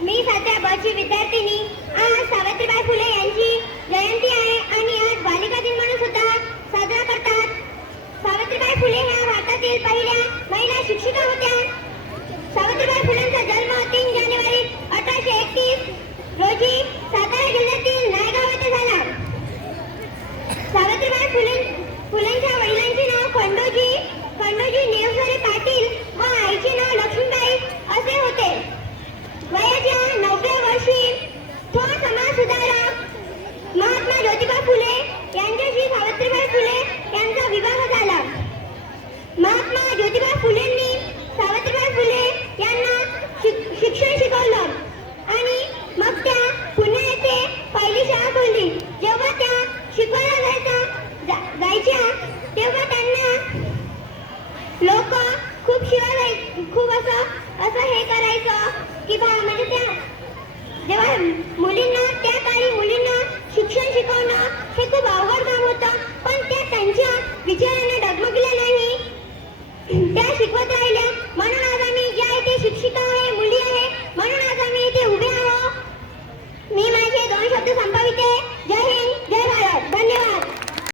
मी सध्या बची विद्यार्थिनी आज सावित्रीबाई फुले यांची जयंती आहे आणि आज बालिका दिन म्हणून सुद्धा साजरा करतात. सावित्रीबाई फुले ह्या भारतातील पहिल्या महिला शिक्षिका होत्या. सावित्रीबाई फुलेंचा जन्म तीन जानेवारी अठराशे एकतीस रोजी सातारा जिल्ह्यातील नायगाव येथे झाला. सावित्रीबाई फुले फुलेंच्या फुले यांच्याशी सावित्रीबाई फुले यांचा विवाह झाला. महात्मा ज्योतिबा फुलेंनी सावित्रीबाई फुले यांना शिक्षण शिकवलं. आणि मग त्या पुणे येथे पहिली शाळा खोलली. जेव्हा त्या शिकवायला जायचा जायच्या तेव्हा त्यांना लोक खूप शिवाय जाय- खूप असं असं हे करायचं की बा म्हणजे त्या जेव्हा मुली